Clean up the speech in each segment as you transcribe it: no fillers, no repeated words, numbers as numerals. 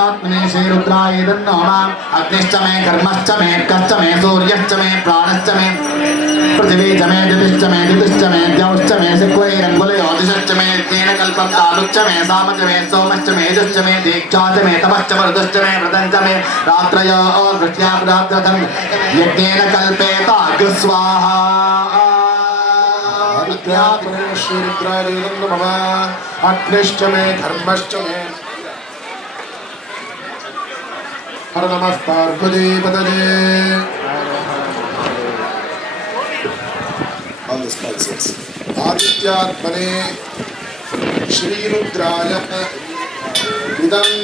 आत्मने श्रीरुद्राय नमः। अग्निश्च मे कर्मश्च मे कश्च मे सूर्यश्च मे प्राणश्च मे पृथिवी च मे दितिश्च मे द्यौश्च मे सिक्वैरङ्गुलयोतिश्च मे तेन कल्पं तालुश्च मे सामश्च मे सोमश्च मे यजुश्च मे दीक्षा च मे तपश्च मरुदश्च मे व्रतं च मे रात्रयो वृष्ट्याप्राप्तकं यज्ञेन कल्पेत स्वाहा। आदित्यात्मने श्रीरुद्राय नमः। अग्निश्च मे धर्मश्च मे हर नमः पार्वतीपतये। All the sponsors. आदित्यात्मने श्रीरुद्राय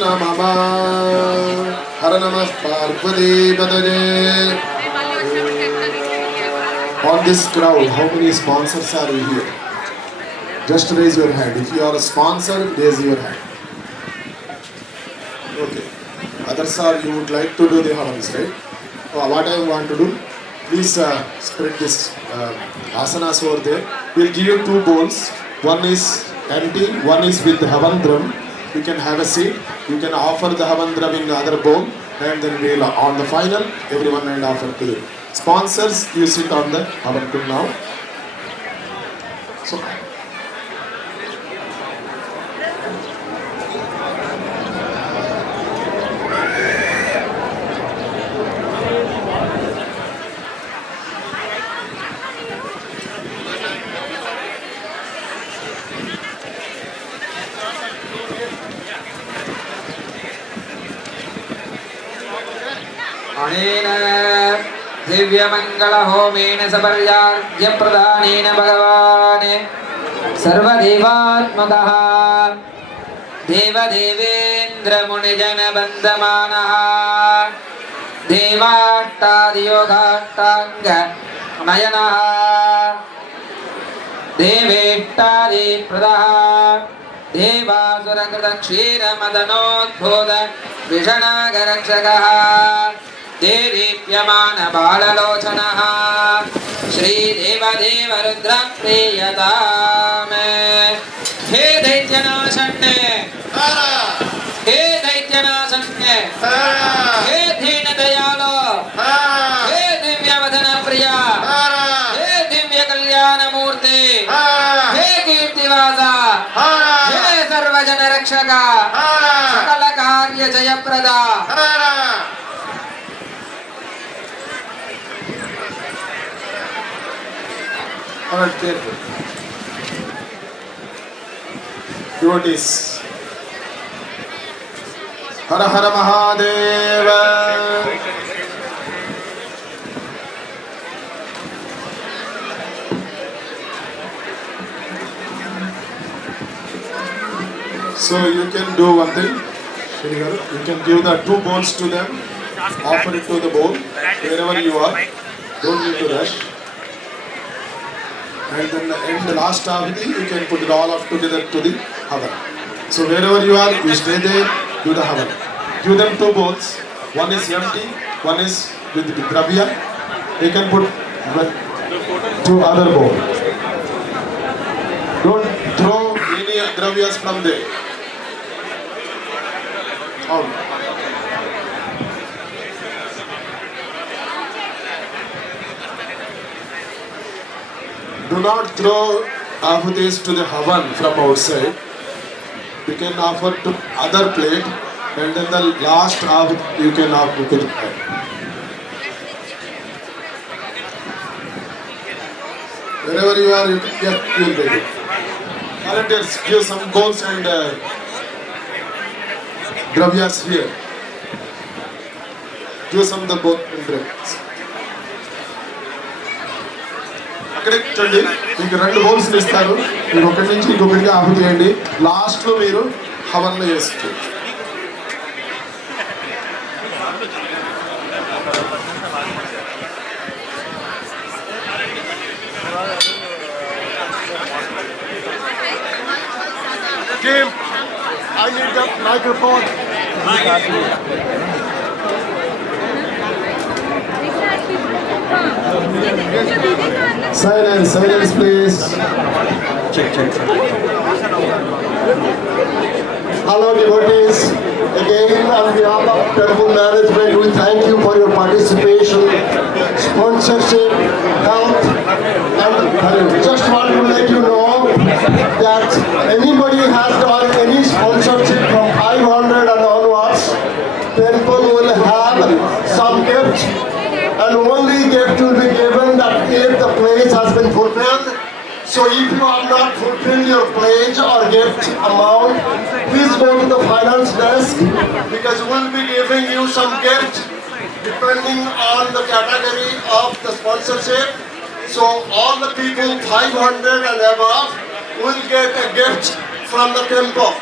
नमः। हर नमः पार्वतीपतये। On this crowd, how many sponsors are here? Just raise your hand. If you are a sponsor, raise your hand. Okay. Others are, you would like to do the havans, right? What I want to do, please spread this asanas over there. We'll give you 2 bowls. One is empty, one is with the havan drum. You can have a seat. You can offer the havan drum in the other bowl, and then we'll on the final, everyone will offer to you. Sponsors, you sit on the havan drum now. So. अनेन दिव्यमङ्गलहोमेन सपर्यार्घ्यप्रदानेन भगवान् सर्वदेवात्मकः देवदेवेन्द्रमुनिजनबन्धमानः देवाष्टादियोगाष्टाङ्गनयनः देवेष्टादिप्रदः देवासुरकृतक्षीरमदनोद्भूत विषणागरक्षकः देदीप्यमान बाललोचनः श्रीदेवदेव रुद्रप्रियताम्। हे दैत्यनाशन्ने, हे दैत्यनाशन्ने, हे दीनदयालो, हे दिव्यवदन प्रिया, हे दिव्य कल्याणमूर्ति, हे कीर्तिवासा, हे सर्वजन रक्षका, सकल कार्य Jaya Prada. All right, careful. Devotees. Hara Hara Mahadeva. So you can do one thing. You can give the 2 bowls to them. Offer it to the bowl wherever you are. Don't need to rush. And then in the last aviti, you can put it all up together to the havan. So wherever you are, you stay there, do the havan. Give them 2 bowls. One is empty, one is with the dravya. You can put 2 other bowls. Don't throw any dravyas from there. Out. Do not throw ahutis to the havan from outside. You can offer to other plate, and then the last ahut you can offer to the plate. Wherever you are, you will get it. Volunteers, give some bowls and dravyas here. Give some of the both dravyas. చూడండి, మీకు 2 bowls ఇస్తారు. మీరు ఒకటి నుంచి ఇంకొకటికి ఆహుతి చేయండి. లాస్ట్లో మీరు హవన్లో చేసుకోవచ్చు. Kim, I need the microphone. Silence, silence please. Check. Hello devotees. Again, on behalf of temple management, we thank you for your participation, sponsorship, help, and just want to let you know that anybody has done any sponsorship from 500 and onwards, temple will have some gift, and only gift will be given that if the pledge has been fulfilled. So if you have not fulfilled your pledge or gift amount, please go to the finance desk because we'll be giving you some gift depending on the category of the sponsorship. So all the people 500 and above will get a gift from the temple.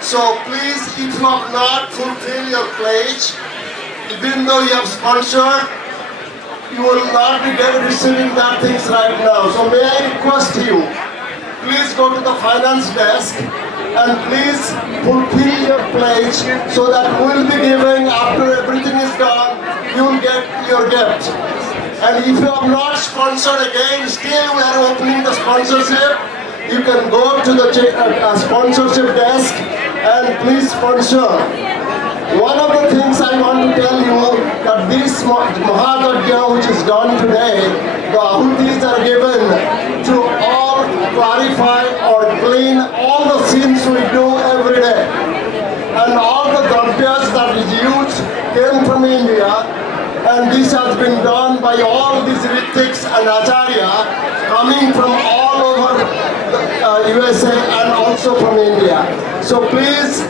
So please, if you have not fulfilled your pledge, even though you have sponsored, you will not be receiving that things right now. So may I request you, please go to the finance desk and please fulfill your pledge so that we will be giving after everything is done, you will get your gift. And if you have not sponsored again, still we are opening the sponsorship. You can go to the sponsorship desk and please sponsor. One of the things I want to tell you that this Mahayagya which is done today, the ahutis are given to all clarify or clean all the sins we do every day. And all the dravyas that is used came from India, and this has been done by all these ritiks and acharya coming from all over the USA and also from India. So please,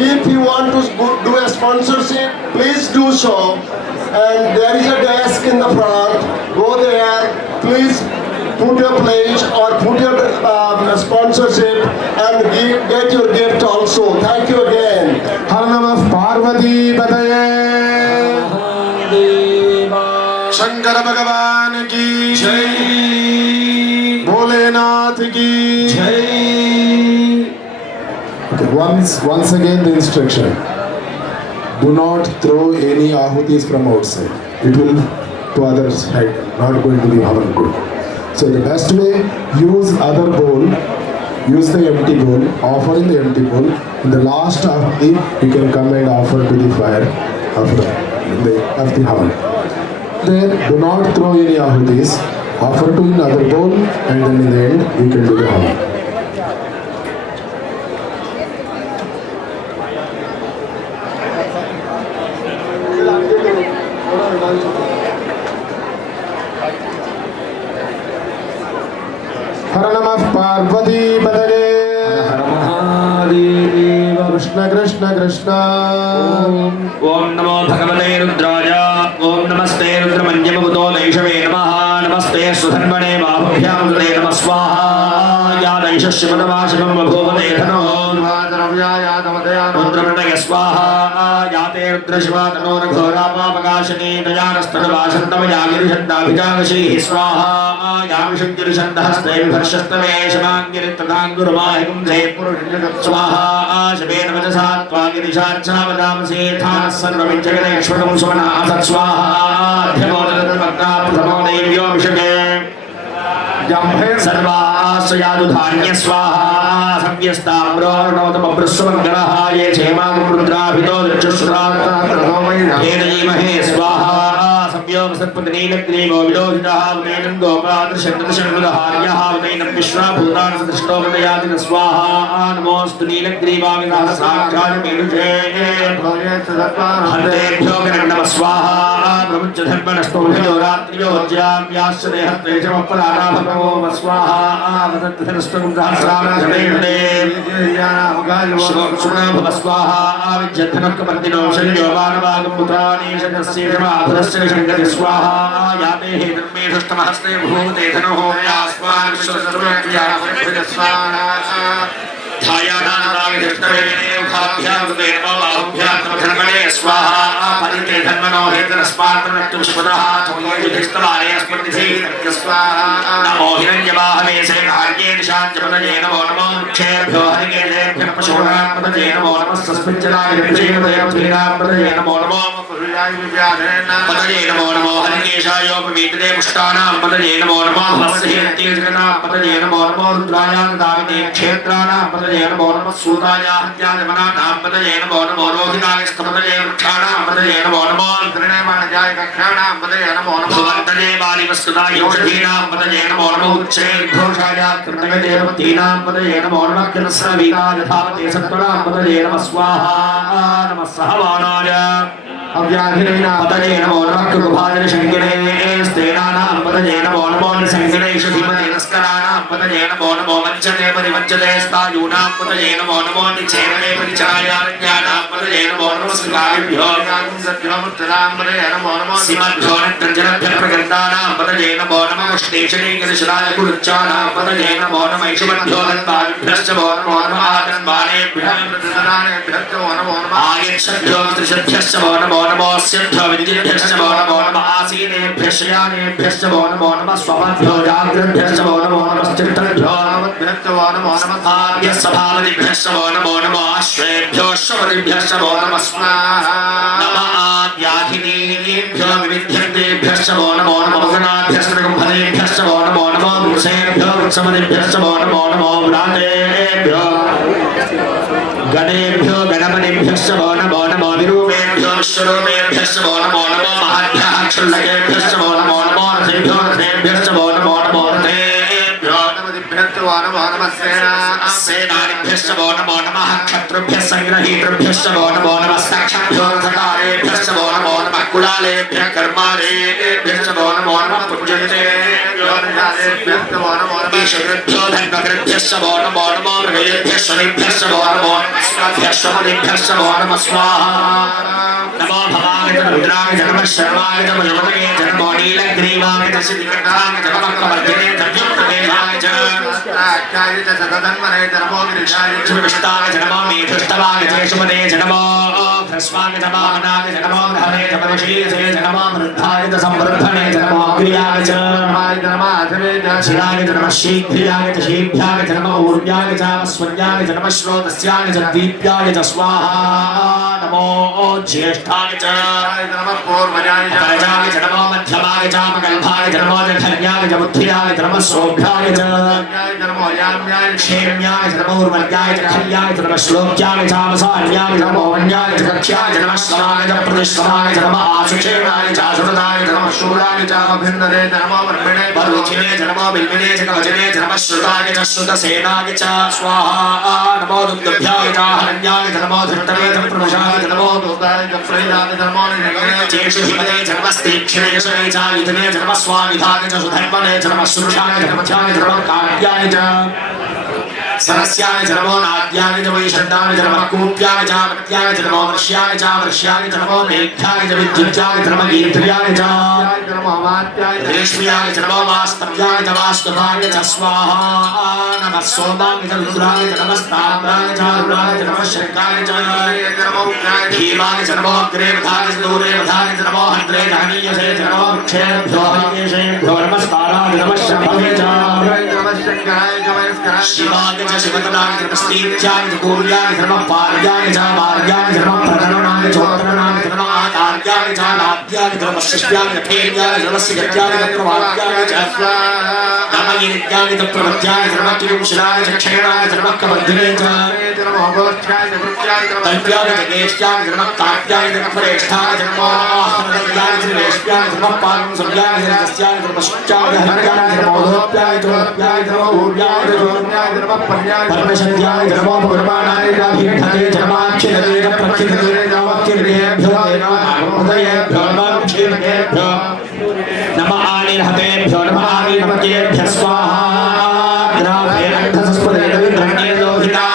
if you want to do a sponsorship, please do so. And there is a desk in the front. Go there. Please put your pledge or put your sponsorship and get your gift also. Thank you again. Har Namah Parvati Pataye. Shankar Bhagavan ki Jai. Bholenath ki Jai. Okay, once again the instruction. Do not throw any ahutis from outside. It will to others side, not going to be Havan good. So the best way, use other bowl, use the empty bowl, offer in the empty bowl. In the last ahuti, you can come and offer to the fire of the Havan. Then do not throw any ahutis, offer to in other bowl, and then in the end you can do the Havan. Har Namah Parvati Pataye. Hara Mahadeva Krishna Krishna Krishna. ఓం నమో భగవతే రుద్రాయ ఓం నమస్తే రుద్రమన్యమభూతో నైషవే నమః నమస్తే సుధన్వనే బాహుభ్యాం కృతే నమః స్వాహా yeah నైష శివతమాశివం బభూవతే ధనో రుద్రమృణయ స్వాహా యాతే రుద్రశివా తనోరఘోరాపాపకాశినీ దయానస్తనవాసంతమయా గిరిషండాభిజాగశీః స్వాహా yeah విషంగిరిషందహస్తే విభర్షస్తమే శమాంగిరిత్రదాంగురుమాహికం ధే పురుష స్వాహా శవేన వజసా त्वा गिरिशाच्छावदामसे थानः सर्वविजगदेश्वरं सुमनासत् स्वाहाध्यमोदरत्वक्ता प्रथमो दैव्योऽभिषेके सर्वाश्रयादुधान्य स्वाहा संव्यस्ताम्रोर्णोतमभृस्वमङ्गलः ये क्षेमागुरुद्राभितो दृक्षुश्रात्महे स्वाहा संव्योमसत्पतिनीलग्रीवो विलोहितः वनेनं गोपादृशन्दृशङ्गुलहार्यः वनेनं विश्वाभूतानसदृष्टोपदयादिन स्वाहा नमोऽस्तु नीलग्रीवामिनः साक्षान्मेनुषे हन्तेभ्यो गणनमः स्वाहा प्रमुच्यधर्मणस्तोभियो रात्रियोज्याम्याश्च देहत्रेशमपराणाभगवो स्वाहा वदन्तधनस्तुंसहस्रामजमेषणे श्लोकसुनाभव स्वाहा विद्यद्धनक्कपर्दिनो शल्यो मानवागमुत्राणीशकस्येषमाभुरस्य शङ्करि स्वाहा याते हे धर्मेषष्टमहस्ते भूते धनुः यास्मान् विश्वसर्वज्ञानः स्वाहा ध्यायानानाविधिष्टवे भाभ्यां कृते नमो बाहुभ्यां नमो धर्मणे स्वाहा परिते धर्म मनो हेतरस्मात्रनक्तुं शुभदः त्वयेजुधिस्तवारे अस्मद्दिधे स्वाहा नमो हिरण्यवाहवे सेनार्ये दिशाञ्जपदये नमो नमो वृक्षेभ्यो हरिकेशेभ्यः पशूनापदये नमो नमः सस्मिञ्जलाय विषयपदये नमो नमो पदये नमो नमो हरिकेशायोपवीतदे पुष्टानां पदये नमो नमो भस्येत्यजगतां पदये नमो नमो रुद्रायान्दाविते क्षेत्राणां पदये नमो नमः सूताया हत्याजमनानां पदये नमो नमो रोहितायस्तपदये वृक्षाणां पदये नमो नमो त्रिणयमानजाय कक्षाणां पदये नमो नमो भवन्तदे बालिवस्तुताय औषधीनां पदये नमो नमो उच्चैर्घोषाय कृतगदेवतीनां पदये नमो नमः कृतस्रवीताय धावते सत्वनां पदये नमः स्वाहा नमः सहवानाय अव्याधिरेण पदये नमो नमः कृपाजन शङ्किने स्तेनानां पदये नमो नमो निसङ्गिनेषु धीमते नस्कराणां पदये नमो नमो वञ्चते परिवञ्चते स्तायूनां पदये नमो नमो निचेरणे परिचार्यारण्यानां पदये नमो नमः सुगाभ्यो सीमभ्यो नित्यञ्जनभ्यः प्रकृतानां पदये नमो नमः श्लेषणेकशिलाय कुरुच्चानां पदये नमो नमः ईशुभ्यो दत्ताभ्यश्च वो नमो नमः आदन्वानेभ्यः आयच्छभ्यो त्रिशभ्यश्च वो नमो नमोऽस्यभ्यो विद्युभ्यश्च वो नमो नमः आसीनेभ्यश्च यानेभ्यश्च वो नमो नमः स्वपद्भ्यो जाग्रद्भ्यश्च वो नमो नमः चित्तभ्यो नमद्भ्यश्च वो नमो नमः आद्यस्वभावदिभ्यश्च वो नमो नमः अश्वेभ्यो श्वपदिभ्यश्च वो नमः स्वाहा नमः आद्याधिनीभ्यो विविध्यन्तेभ्यश्च वो नमो नमः भगनाभ्यश्च कुम्भलेभ्यश्च वो नमो नमः वृक्षेभ्यो वृक्षपदिभ्यश्च वो नमो नमो व्रातेभ्यो गणेभ्यो गणपतिभ्यश्च वो नमो नमो विरूपेभ्यो विश्वरूपेभ्यश्च वो नमो नमो महाभ्यः क्षुल्लकेभ्यश्च वो नमो नमो रथेभ्यो रथेभ्यश्च वो नमो नमो रथेभ्यो नमदिभ्यश्च वो नमो नमः सेनानिभ्यश्च वो नमो नमः क्षत्रुभ्यः सङ्ग्रहीतृभ्यश्च वो नमो नमः साक्षाभ्यो रथकारेभ्यश्च वो नमो नमः कुलालेभ्यः कर्मारेभ्यश्च वो नमो नमः पुज्यन्तेभ्यो निजालेभ्यश्च वो नमो नमः ईशकृभ्यो धन्वकृभ्यश्च वो नमो नमो मृगेभ्यः शनिभ्यश्च वो नमो स्वाभ्यश्वपदिभ्यश्च वो नमः स्वाहा नमो भवाय च रुद्राय च नमः शर्वाय च मधुमते च नमो नीलग्रीवाय च सिद्धिकण्ठाय च नमः कमर्दिने च व्युत्तदेशाय च आख्याय च सतधन्वने च नमो गिरिशाय च विष्टाय च नमो मेधुष्टवाय च यशुमते च नमो ह्रस्वाय च वामनाय च नमो ग्रहणे च परिशीलसे च नमो वृद्धाय च संवर्धने च नमो अग्र्याय च नमः अधवे च शिराय च नमः शीघ्र्याय च शीभ्याय च नमो ऊर्व्याय च स्वन्याय च नमः श्रोतस्याय च दीप्याय च स्वाहा नमो ज्येष्ठाय च नमः पूर्वजाय च परजाय च नमो मध्यमाय च मकल्भाय च नमो धन्याय च बुद्ध्याय च नमः सौभ्याय च नमो याम्याय क्षेम्याय च नमो उर्वर्याय च खल्याय च नमः श्लोक्याय च अवसान्याय च नमो वन्याय च कक्ष्याय च नमः श्रवाय च प्रतिश्रवाय च नमः आशुक्षेणाय च सुरदाय च नमः शूराय च अभिन्दरे च नमो ब्रह्मणे परुचिने च नमो बिल्विने च कवचने च नमः श्रुताय च श्रुतसेनाय च स्वाहा नमो दुग्धभ्याय च हरण्याय च नमो धृतवे च प्रवशाय च नमो दूताय च प्रहिताय च नमो निगणे चेषु हिमने च नमः स्तीक्षणे च युधने च नमः स्वामिधाय च सुधर्मणे च नमः सुरुषाय च पथ्याय च नमः काव्याय च सरस्याय च नमो नाद्याय च वैशन्ताय च नमः कूप्याय च मत्याय च नमो वर्ष्याय च नमो मेघ्याय च विद्युत्याय च नमः गीर्ध्याय च नमो अमात्याय च रेश्म्याय च नमो वास्तव्याय च वास्तुभाय च स्वाहा नमः सोमाय च रुद्राय च नमः स्ताम्राय च अरुणाय च नमः शङ्काय च भीमाय च नमो अग्रे वधाय च दूरे वधाय च नमो हन्त्रे च हनीयसे च नमो वृक्षेभ्यो हनीयसेभ्यो नमस्काराय च नमः शम्भवे च नमः शङ्कराय च वयस्कराय शिवाय च शिवतनाय च प्रस्तीत्याय च कूर्याय च नमः पार्याय च मार्याय च नमः प्रकरणाय च उत्तरणाय च नमः आकार्याय च नाद्याय च नमः शिष्याय च फेर्याय च नमः सिगत्याय च प्रभात्याय च नमः गिरित्याय च प्रवत्याय च नमः किंशिलाय च क्षयणाय च नमः कबन्धिने च नमः अगोष्ठ्याय च वृत्याय च तन्त्याय च केष्ट्याय च नमः कात्याय च प्रेष्ठाय च नमः हृदयाय च रेष्म्याय च नमः पादं संज्ञाय च रजस्याय च नमः शुच्याय च हर्याय च नमः उदोप्याय च उदप्याय च नमः ऊर्व्याय च जोर्व्याय च नमः पर्याय परमशन्त्याय च नमः भगवानाय च भीष्ठते च नमः अक्षितते च प्रक्षितते च नमः किरणेभ्यो हृदयेभ्यो नमः क्षीणकेभ्यो नमः आनिर्हतेभ्यो नमः आनिर्मत्येभ्यः स्वाहा ग्रामे अर्थसस्पदे रविन्द्रण्ये लोहिता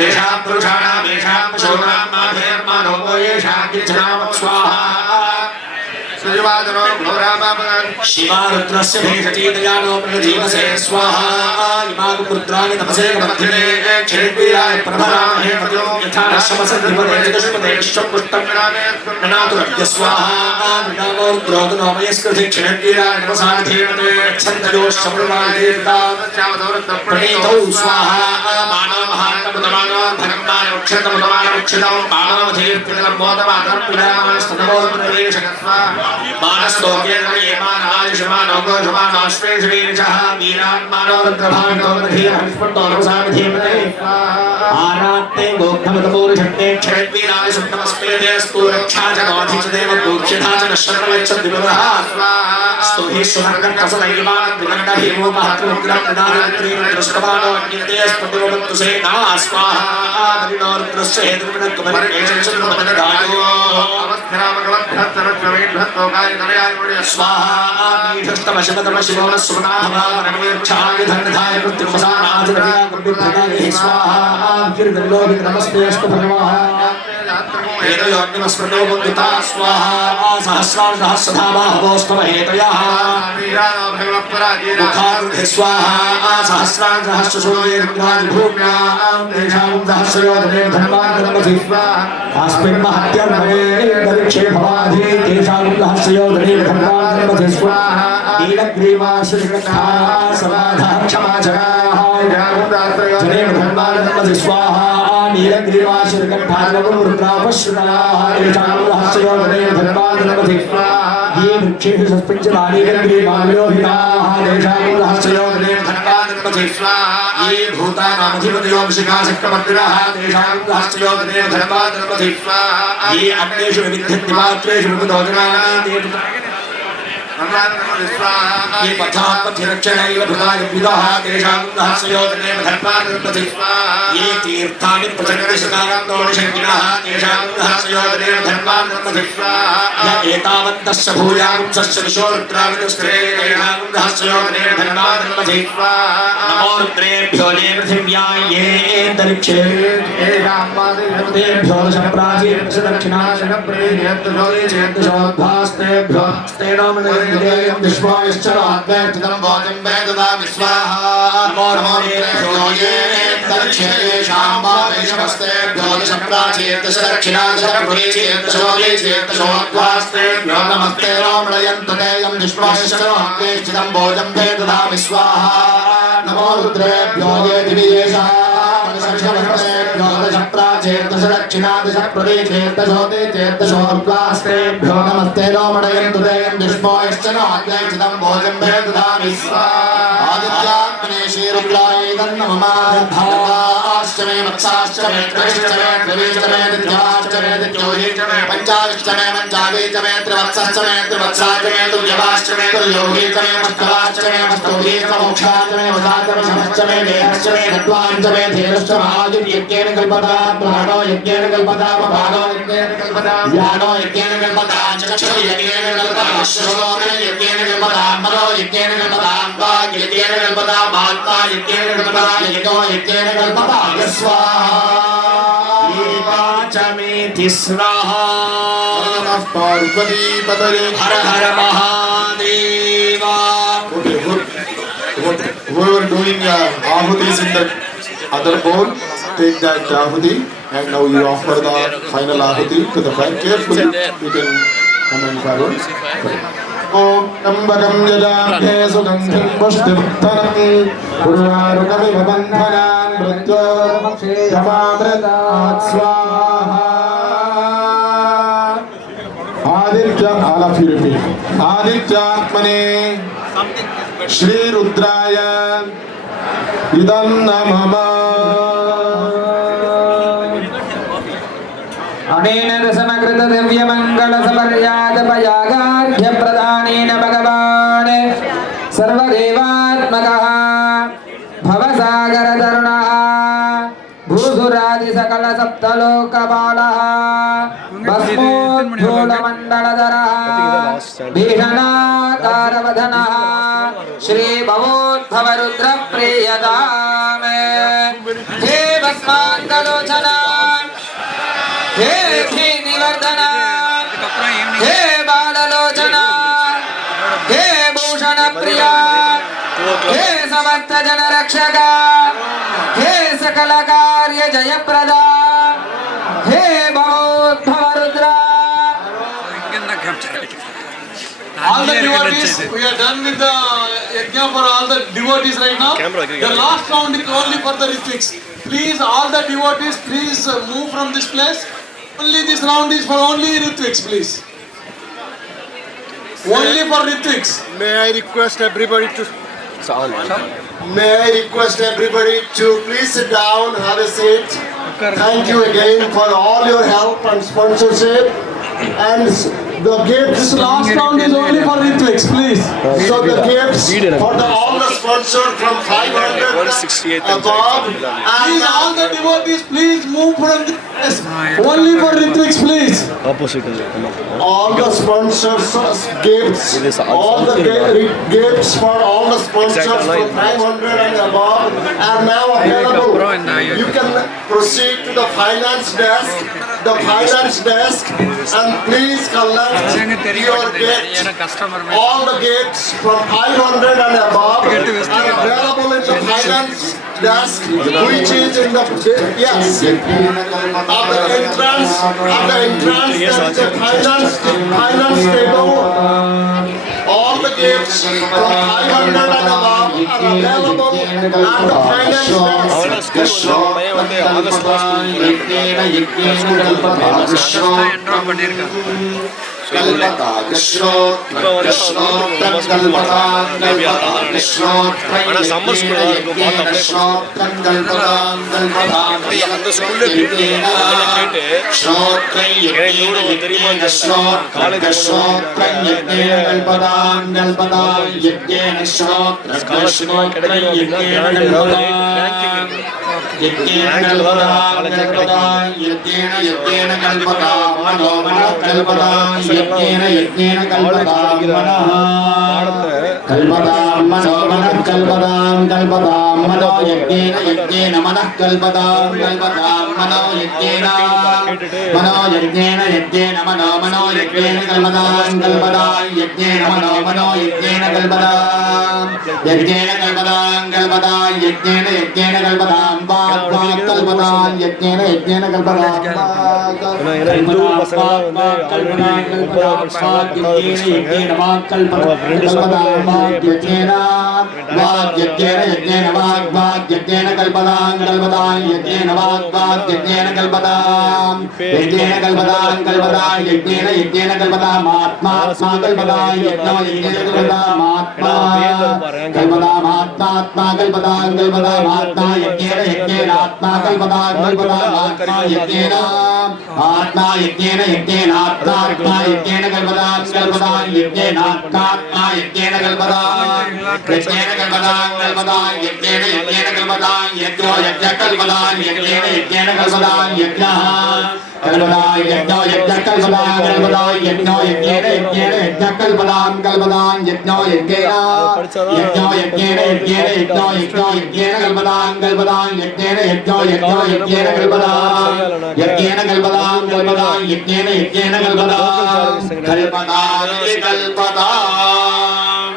येषां पुरुषाणां येषां पशूनां माधेर्मानोपो येषां किञ्चनामत् स्वाहा शिवारुद्रस्य भेषचीतयानो प्रजीवसे स्वाहा इमागं रुद्राणि तपसे कमर्थिने क्षेत्रीयाय प्रभरामहे मयो यथा नश्यमसन्धिपदे चतुष्पदे विश्वपुष्टं ननातु रव्य स्वाहा नमो रुद्रोदनोमयस्कृते क्षेत्रीयाय नमसाधीमते छन्दयोश्चमृवादेवता प्रणीतौ स्वाहा मानव महात्मतमानो भगवान उक्षतमतमानोक्षितौ मानवधीर्पितलं बोधमानं पितामस्तनमो प्रवेशकस्वा मानस्तोकेन येमानायुषमानो गोषमानोश्वेषवीरचः वीरात्मानो रुद्रभान्तो धीरहंस्पतो नमसाधीमते आरात्ते गोग्धमतमूलशक्ते क्षेत्रीराय सुप्तमस्पेदेस्तु रक्षा च नोधिचदेव पूज्यथा च नश्यतमच्छद्विपदः स्तुहि सुवर्गकसदैवान् त्रिगण्डभीमोपहत्रमुग्रं प्रदानत्रीं दृष्टमानो अग्नितेस्पतिवत्तु सेना स्वाहा परिणोरुद्रस्य हेतुर्विनक्कुमरिकेशचन्द्रमदगायो स्वाहा मीढष्टमशिवतमशिवोनस्वनाभवानमेक्षायुधन्धाय कृत्रिमसानाधिपतिः स्वाहा कीर्तनलोभितमस्तेऽस्तु भगवान् हेतयोऽग्निमस्मृतो वन्दिता स्वाहा सहस्राणसहस्रधामाहवोस्तव हेतयः मुखारुधे स्वाहा सहस्राणसहस्रसूर्येन्द्रादिभूम्यां तेषां सहस्रयोधने धर्मान्तरमसि अस्मिन् महत्यर्मणे दरिक्षे भवाधि तेषां सहस्रयोधने धर्मान्तरमसि स्वाहा नीलग्रीवाश्रिकथा समाधा क्षमाचराः जने धर्मान्तरमसि स्वाहा नीलग्रीवाश्रिकठानवरुद्रापश्रुताः तेषां सहस्रयोधने धर्मान्तरमसि ये वृक्षेषु सस्पिञ्चदानि नीलग्रीवालोहिताः तेषां सहस्रयोधने धर्मान्तरमसि ये भूतानामधिपतयो विशिखाचक्रवर्तिनः तेषां सहस्रयोधने धर्मान्तरमसि ये अग्नेषु विविध्यन्ति पात्रेषु विविधोजनानि ये पथापथिरक्षणैव भृताय विदः तेषां सहस्रयोधने धर्मान्तरमसि ये तीर्थानि प्रचण्डशतानन्दोनिषङ्गिनः तेषां सहस्रयोधने धर्मान्तरमसि य एतावन्तस्य भूयागुंसस्य दिशो रुद्राविदुस्ते तेषां सहस्रयोधने धर्मान्तरमसि नमो रुद्रेभ्यो ये पृथिव्यां ये अन्तरिक्षे तेभ्यो दशप्राचीनदक्षिणाशनप्रदेशोद्भास्तेभ्यो स्तेनोमणिर्देयं विश्वायश्चराद्वैतदं भोजं वेददामि स्वाहा नमो रुद्रेभ्यो ये अन्तरिक्षे येषां वादेशमस्तेभ्यो दशप्राचीनदशप्रदेशोद्भास्तेभ्यो नमस्ते रोमणयन्तदेयं विश्वायश्चराद्वैतदं भोजं वेददामि स्वाहा नमो रुद्रेभ्यो ये दिव्येषां दशप्राचीनदशप्राचीनदशप्रदेशोद्भास्तेभ्यो दशोदेशेर्दशोर्द्वास्तेभ्यो नमस्ते रोमणयन्तु देयं विष्णोश्चराद्वैतदं भोजं वेददामि स्वाहा आदित्यात्मने श्रीरुद्राय तन्नमः वत्साश्चमे त्रयश्चमे त्रिवीचमे दित्याश्चमे दित्योहीचमे पञ्चाविश्चमे पञ्चावीचमे त्रिवत्सश्चमे त्रिवत्साचमे तुल्यवाश्चमे तुल्योहीचमे मस्तवाश्चमे मस्तोहीचमोक्षाचमे वसाचमे शमश्चमे देहश्चमे धत्वाञ्चमे धीरश्चमादित्यज्ञेन कल्पता प्राणो यज्ञेन कल्पता भागो यज्ञेन कल्पता यानो यज्ञेन कल्पता चक्षु यज्ञेन कल्पता श्रोत्र यज्ञेन कल्पता मनो यज्ञेन कल्पता वाक् यज्ञेन कल्पता महात्मा यज्ञेन कल्पता यज्ञो यज्ञेन कल्पता स्वाहा स्वाहा पार्वतीपतये हर हर Mahadev Okay, whoever doing ahutis in the other bowl, take that ahuti and now you offer the final ahuti to the fire. Carefully, you can come and forward. Om Ambakam Yajamhe Sugandhim Pushtimutthanam Urvarukamiv Bandhanan Mrityormamamritat Swaha Aditya, all of you repeat. Adityatmane Shri Rudraya Idam Namama अनेन रसमकृत दिव्यमङ्गल सपर्यादपयागार्घ्य प्रदानेन भगवान् सर्वदेवात्मकः भवसागरतरुणः भूसुरादि सकल सप्तलोकपालः भस्मोद्धूलमण्डलधरः भीषणाकारवदनः श्रीभवोद्भवरुद्रप्रियताम् हे भस्माङ्गलोचना हे निवर्धना हे बाललोचना भक्त जन रक्षक हे सकल कार्य जयप्रदा हे भवोद्भव Rudra All the devotees, we are done with the yajna for all the devotees right now. The last round is only for the Ritviks. Please, all the devotees, please move from this place. Only this round is for only Ritviks, please. Only for Ritviks. May I request everybody to please sit down, have a seat. Thank you again for all your help and sponsorship. And the gifts. This last round is only for Ritviks, please. So the gifts for all the sponsors from 500 above. Please, all the devotees, please move from this place. Only for Ritviks, please. All the sponsors gifts, all the gifts for all the sponsors from 500 and above are now available. You can proceed to the finance desk, and please collect your gifts. All the gifts from 500 and above are available in the finance desk, which is in the yes. At the entrance, there is a finance table. All the gifts from 500 and above are available at the finance desk. यज्ञेन कल्पतां मनो मनः कल्पतां मनो यज्ञेन मनः कल्पतां मनो यज्ञेन मनो यज्ञेन मनो यज्ञेन कल्पतां यज्ञेन मनो यज्ञेन कल्पतां यज्ञेन कल्पतां यज्ञेन कल्पतां वाक् कल्पतां यज्ञेन कल्पतां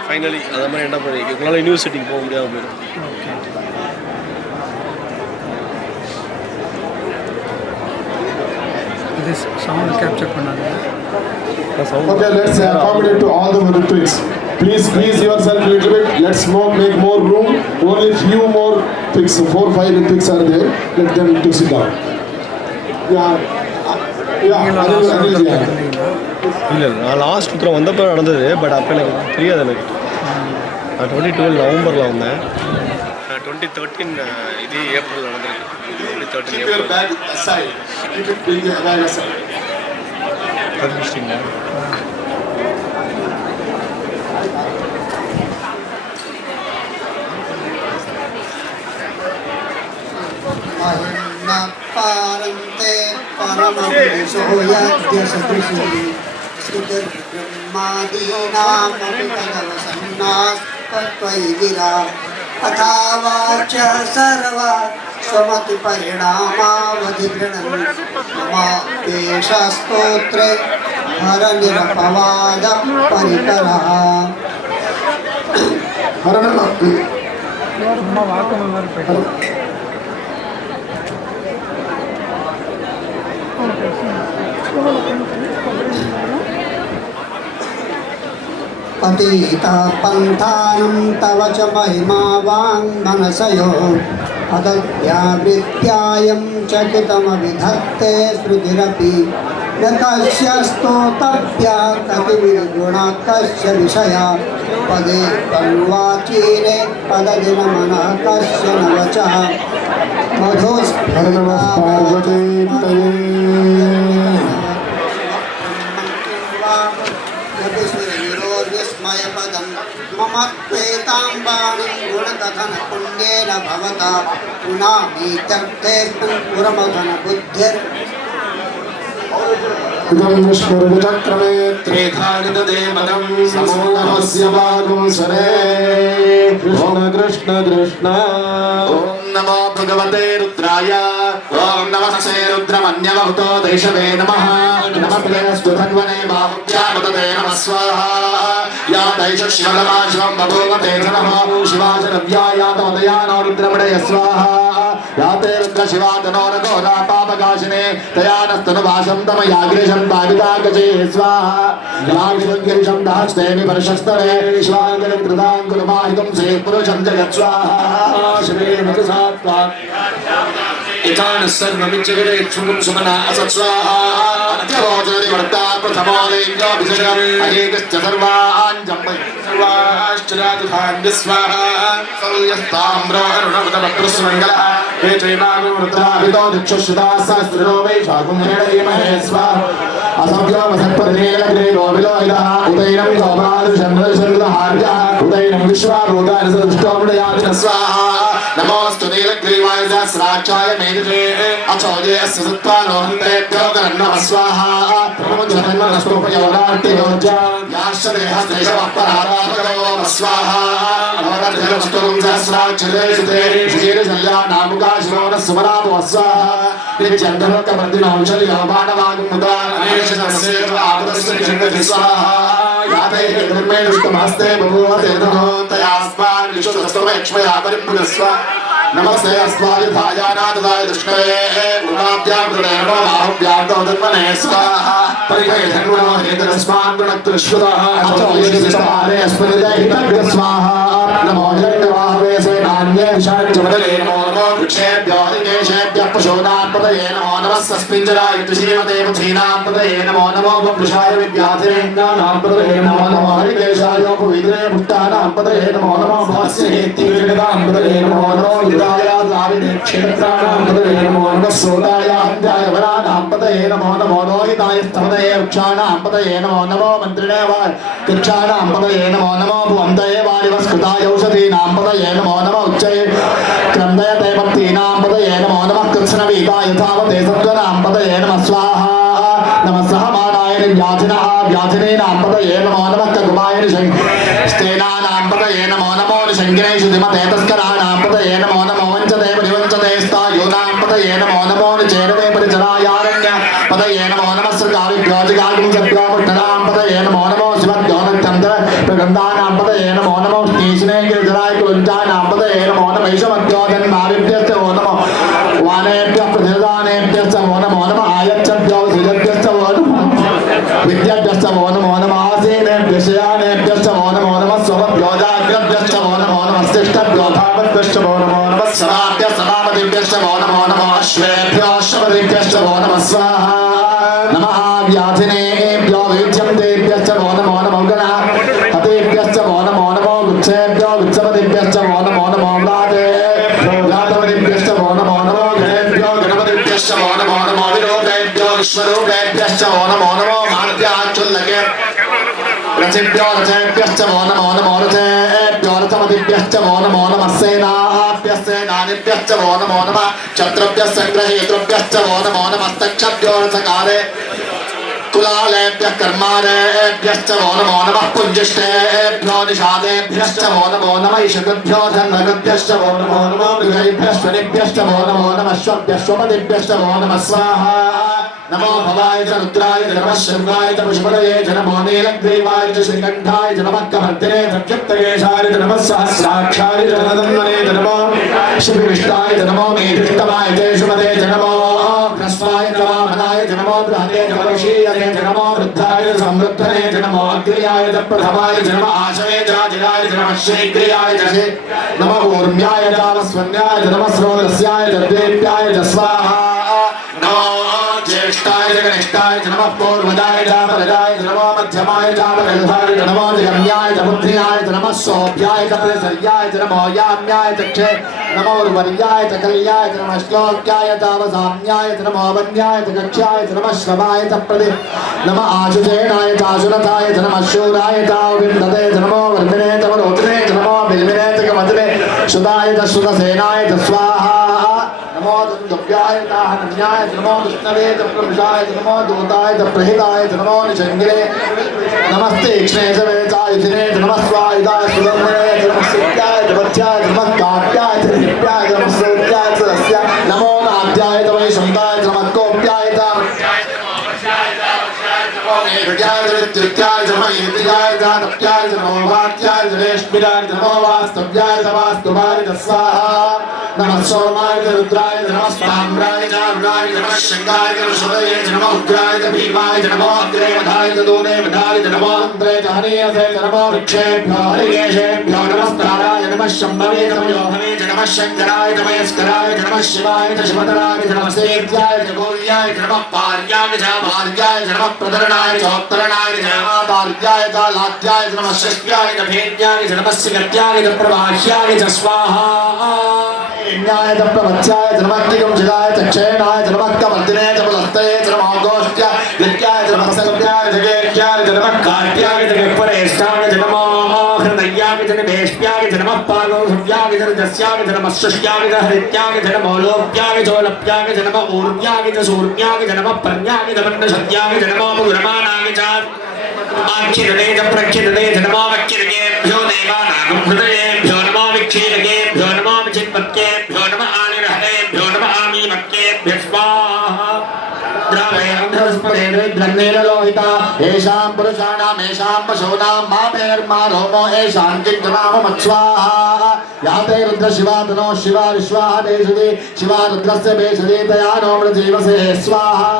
Finally, that's my end up for it. Now university go முடியாம போயிடும். This sound capture பண்ணாங்க. Okay, let's accommodate to all the Ritviks. Please squeeze yourself a little bit. Let's make more room. Only few more Ritviks, 4-5 Ritviks are there. Let them to sit down. இல்லை நான் last உத்தரம் வந்தப்போ நடந்தது but அப்போ எனக்கு தெரியாது எனக்கு நான் 2012 நவம்பரில் வந்தேன் 2013 இது ஏப்ரல் நடந்திருக்கு 2013 ஏப்ரல் पारन्ते परमपुरुषो यज्ञसदृशि स्तुतिर्ब्रह्मादीनामपि तदवसन्नास्त्वयि गिरा अथा वाच सर्वा स्वमतिपरिणामावधिगृणन् ममापेशस्तोत्रे हरनिरपवाद परिकरः మా వాకమన్నారు పెట్టారు. पतिता पंथानं तव च महिमा वाङ्मनसयो अदव्यावृत्यायं चकितमविधत्ते स्मृतिरपि न कस्य स्तोतव्या कतिविगुणा कस्य विषया पदे तन्वाचीरे पददिनमनः कस्य न वचः विस्मयपदं मम प्रेताम्बाणीं गुणकथन पुण्येन भवता पुनामीत्यर्थेऽस्मिन् पुरमथन बुद्धिर् इदं विष्णुर्विचक्रमे त्रेधानिददेवतं समूलमस्य भागं स्वरे कृष्ण कृष्ण कृष्ण ॐ नमो भगवते रुद्राय ॐ नमस्ते रुद्रमन्यवहुतो दैशवे नमः नमस्ते स्तुतन्वने बाहुभ्यामुदते नमः स्वाहा या दैश शिवलमाशिवं बभूव ते नमः शिवाशरव्यायातोदयानो रुद्रमणय स्वाहा या ते रुद्रशिवातनो न घोरा पापकाशिने तया नस्तनुभाषं तमयाग्रिशं ताविताकचे स्वाहा याग्रिशं दास्तेनि परशस्तरे शिवाङ्गलकृताङ्कुलमाहितं श्रीपुरुषं जगत् स्वाहा शिवे मतसात्वा इतान सर्वमिच्यगरे क्षुं सुमना असत्स्वाहा अत्यवोचरि वर्ता प्रथमो देव्यो विशेषं अनेकश्च सर्वान् जम्बै सर्वाश्चरादुधान्य स्वाहा सौर्यस्ताम्रोहरुणवदवक्त्रस्मङ्गलः हे चैनागो रुद्राभितो दिक्षुश्रुता सहस्रनो वै शाकुम्हेणयेमहे स्वाहा असभ्यो वसत्पतिनीलग्रे गोविलोहितः उदैनं गोपालचन्द्रचन्द्रहार्यः उदैनं विश्वाभूतानिसदुष्टोमृयादिन स्वाहा नमोऽस्तु नीलग्रीवाय सहस्राक्षाय मेघे अचोजे अस्य सत्त्वालोहन्तेभ्यो गणन्नमः स्वाहा प्रमुजनन्नस्तोपयोगार्तियोज्य याश्चदेहस्तेषवःपराराधकरो स्वाहा नवरत्नस्तुं सहस्राक्षरे सुते श्रीरजल्यानामुकाशिरो न सुमनामो स्वाहा नित्यन्धलोकवर्धिनौषधियो बाणवागुमुदा अनेशस्य स्वाहा याते निर्मेण दुष्टमस्ते बभूव तेतनो तयास्मान् विश्वस्तमयक्ष्मया परिपुरस्व नमस्ते अस्माय भाजानादाय दृष्टये उमाभ्यां कृतेन बाहुभ्यां तोदन्मने स्वाहा परिवेधन्वनो हेतरस्मान् गुणक्तृश्वतः अतो यदिष्टारे अस्मदिदहितभ्य स्वाहा नमो जगन्वाहवे सेनान्ये विशाञ्चमदले नमो नमो वृक्षेभ्यो हिकेशेभ्यः पशूनां पतये नमो नमः सस्मिञ्जराय तुषीमते पथीनां पतये नमो नमो वपुषाय विद्याधिरेन्द्राणां पतये नमो नमो हरिकेशाय पवित्रे भुक्तानां पतये नमो नमो भास्यहेत्तिविजगतां पतये नमो नमो युधाय क्षेत्राणां पतये नमो नमः सोदाय हन्त्याय वराणां पतये नमो नमो लोहिताय स्तमदये वृक्षाणां पतये नमो नमो मन्त्रिणे वा कृक्षाणां पतये नमो नमो भुवन्तये वारिवस्कृताय औषधीनां पतये नमो नमो उच्चये क्रन्दयते भक्तीनां पतये नमो नमः कृत्स्नवीताय यथावते सत्त्वनां पतये नमः स्वाहा नमः सहमानाय व्याधिनः व्याधिनीनां पतये नमो नमः ककुमाय स्तेनानां पतये नमो नमो निशङ्गिनेषु दिमते तस्कराणां पतये नमो नमो वञ्चते परिवञ्चते स्तायूनां पतये नमो नमो निचेरते परिचरायारण्य पतये नमो नमः सृगाविभ्यो जिगागुंसभ्यो पुष्टनां पतये नमो नमो शिवभ्यो नक्षत्र प्रगन्धानां पतये नमो नमो स्नेशिने गिरिजराय कुलञ्चानां पतये नमो नमः ईशमभ्यो जन्मादिभ्यश्च नमो वानेभ्यः प्रतिदानेभ्यश्च नमो नमः आयच्छभ्यो सुजभ्यश्च नमो विद्याभ्यश्च नमो नमः आसीनेभ्यश्च यानेभ्यश्च नमो नमः स्वभ्यो जाग्रभ्यश्च नमो नमः शिष्टभ्यो धावद्भ्यश्च नमो नमः समाभ्यः समापतिभ्यश्च नमो नमः अश्वेभ्यो अश्वपतिभ्यश्च नमः स्वाहा नमः व्याधिनेभ्यो विद्यन्तेभ्यश्च नमो नमः गणः हतेभ्यश्च नमो गुच्छेभ्यो गुच्छपतिभ्यश्च नमो व्लाते व्लातपतिभ्यश्च नमो गणेभ्यो गणपतिभ्यश्च नमो विरूपेभ्यो विश्वरूपेभ्यश्च नमो मार्द्याच्युल्लके रचिभ्यो रचेभ्यश्च नमो रचेभ्यो रथपतिभ्यश्च नमो नमः सेनाभ्यश्च नमो नमः शत्रुभ्यश्च ग्रहेतृभ्यश्च नमो नमस्तक्षभ्यो रथकारे कुलालेभ्यः कर्मारेभ्यश्च नमो नमः पुञ्जिष्टेभ्यो निषादेभ्यश्च नमो नमः ईशकृभ्यो धन्वकृभ्यश्च नमो मृगैभ्यश्च निभ्यश्च नमो नमः श्वभ्यश्वपतिभ्यश्च नमो नमः स्वाहा नमो भवाय च रुद्राय च नमः शर्वाय च पशुपतये च नमो नीलग्रीवाय च श्रीकण्ठाय च नमः कमर्दिने च क्षिप्तकेशाय च नमः सहस्राक्षाय च नमः नमो शिवविष्टाय च नमो मेधिष्टमाय च शुभदे च नमो ह्रस्वाय च वामनाय च नमो बृहदे च वशीयते च नमो वृद्धाय च संवृद्धने च नमो अग्र्याय च प्रथमाय च नमः आशवे च राजराय च नमः शीघ्रियाय च नमो ऊर्म्याय च वस्वन्याय च नमः स्रोतस्याय च देव्याय च स्वाहा नमो ज्येष्ठाय च कनिष्ठाय च नमः पूर्वदाय च परदाय च नमो मध्यमाय च अपगल्भाय च नमो जगम्याय च बुद्धियाय च नमः सोभ्याय च प्रसर्याय च नमो याम्याय च क्षे नमो उर्वर्याय च कल्याय च नमः श्लोक्याय च अवसाम्याय च नमो वन्याय च कक्ष्याय च नमः श्रवाय च प्रदे नमः आशुषेणाय च आशुरताय च नमः शूराय च विन्दते च नमो वर्मिणे च वरोचने च नमो बिल्मिने च कमतले सुदाय च सुदसेनाय च स्वाहा नमो दुर्व्याय च हन्याय च नमो विष्णवे च प्रभुषाय च नमो दूताय च प्रहिताय च नमो निषङ्गिरे नमस्ते कृष्णे च वेचायुधिने च नमः स्वायुधाय सुगन्धने च नमः सिद्ध्याय च वध्याय च नमः काव्याय च नित्याय च नमः सोत्याय च रस्याय नमो नाद्याय च वैशन्ताय च नमः कोप्याय च विद्याय च विद्युत्याय च नमः ईर्तियाय च तप्याय च नमो वात्याय च रेष्मिराय च नमो वास्तव्याय च वास्तुवाय च स्वाहा नमः सोमाय च रुद्राय च नमः ताम्राय च अरुणाय च नमः शङ्गाय च ऋषभये च नमः उग्राय च भीमाय च नमो अग्रे वधाय च दूने वधाय च नमो अन्तरे च हनीयसे च नमो वृक्षेभ्यो हरिकेशेभ्यो नमस्काराय नमः शम्भवे च योहवे च नमः शङ्कराय च मयस्कराय च नमः शिवाय च शिवतराय च नमः सेव्याय च गौर्याय च नमः पार्याय च भार्याय च नमः प्रदरणाय च उत्तरणाय च आदार्याय च लाद्याय च नमः षष्ट्याय च भेद्याय च नमः सिगत्याय च प्रवाह्याय च स्वाहा न्याय च प्रवत्याय च नमः किंचिदाय च क्षयणाय च नमः कमर्दिने च बलस्तये च नमः गोष्ट्याय विद्याय च नमः सत्याय च गेट्याय च नमः कार्त्याय च विप्रयेष्ठाय च नमः हृदयाय च निवेष्ट्याय च नमः पादोषव्याय च रजस्याय च नमः शुष्याय च हरित्याय च नमः लोप्याय च लोप्याय च नमः ऊर्व्याय च सूर्याय च नमः प्रज्ञाय च वन्नशत्याय च नमः मुद्रमानाय च आक्षिरणे च प्रक्षिरणे च नमः वक्षिरगेभ्यो देवानां हृदयेभ्यो नमः विक्षिरगेभ्यो नमः विचित्पत्केभ्यो नमः आनिर्हरेभ्यो नमः आमीमक्केभ्यो स्वाहा लोहिता येषां पुरुषाणां येषां पशूनां मापेर्मा रोमो येषां चिन्तनाम मत्स्वाहा याते रुद्र शिवा तनो शिवा विश्वाः भेषति शिवा रुद्रस्य भेषति तया नो मृजीवसे स्वाहा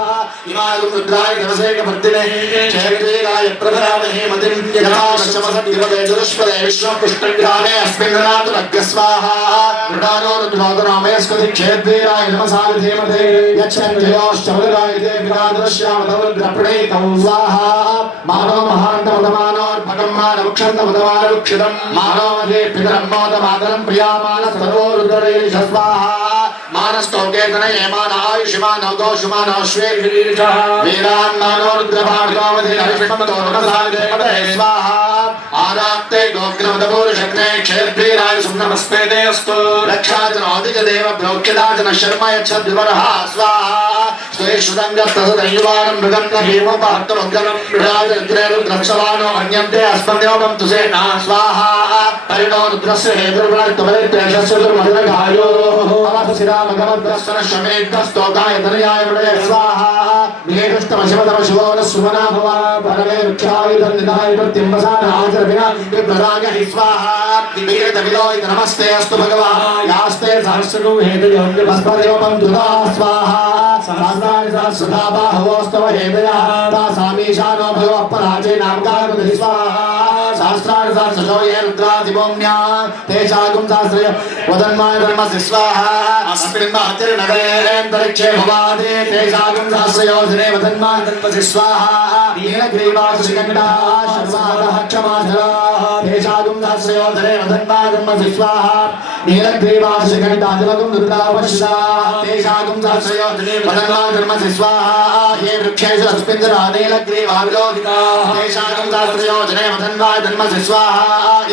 इमाय रुद्राय धनसे कवर्तिने क्षेत्रीराय प्रभरामहे मतिं यथा दशमसद्दिवदे चतुष्पदे विश्वपुष्टग्रामे अस्मिन् ददातु नग्यस्वाहा मृडानो रुद्रोदरामे स्कुति क्षेत्रीराय नमसाय धीमते यच्छन्त्योश्चमदगाय विरादश्यामतवद्रप्रणेतौ स्वाहा मानो महान्तमदमानोर्भगं मानवक्षन्तमदमानवक्षितं मानो मध्ये पितरं मोदमातरं प्रियामानस्तरो रुद्ररेश स्वाहा मानस्तोके तनये मान आयुष्मानो गोषुमानो श्वेर्भिरीरिषः वीरान्मानो रुद्रभावितोमधि हरिष्मतो नमसाय देवते स्वाहा आरात्ते गोग्रमदपूर्षक्ते क्षेत्रीराय सुम्नमस्ते अस्तु रक्षाजनोऽधिकदेव प्रोक्षिताजन शर्म यच्छद्विवरः स्वाहा श्वेषुदङ्गस्तसुदयुवानं मृगं भीमोपाहत्तमग्रं मृडाजरुद्रे रुद्रक्षवानो अन्यन्ते अस्मद्योगं तुसेना स्वाहा परिणो रुद्रस्य हेतुर्वणत्वमलित्यशस्य दुर्मधुरगायोः अवधसिरामगमद्रस्तनश्वमेद्धस्तोकाय तनयाय मृडय स्वाहा निहेतुष्टमशिवतमशिवो न सुमना भवा परमे वृक्षायुधन्निधाय प्रत्यम्बसानाचरविना विप्रदाय हि स्वाहा वीरतविलोहित नमस्ते अस्तु भगवान् यास्ते सहस्रगु हेतयोऽन्यभस्पदयोपं धुता स्वाहा सहस्राणि सहस्रधा बाहवोस्तव हेतयः तासामीशानो भगवः पराजे नामकारुदहि स्वाहा सहस्राणि सहस्रशो ये रुद्रादिभौम्या तेषागुं सहस्रय वदन्माय धर्मस्य स्वाहा अस्मिन् महतिर्नगरेऽन्तरिक्षे भवादे तेषागुं सहस्रयोजने वदन्माय धर्मस्य स्वाहा नीलग्रीवासुशिखण्डाः शर्वादः क्षमाधराः तेषागुं सहस्रयोजने वदन्माय धर्मस्य स्वाहा नीलग्रीवासुशिखण्डादिवगुं दुर्गावश्यताः तेषागुं सहस्रयोजने वदन्माय धर्मस्य स्वाहा ये वृक्षेषु अस्मिन् नीलग्रीवा विलोकिताः तेषागुं सहस्रयोजने वदन्माय धर्मस्य स्वाहा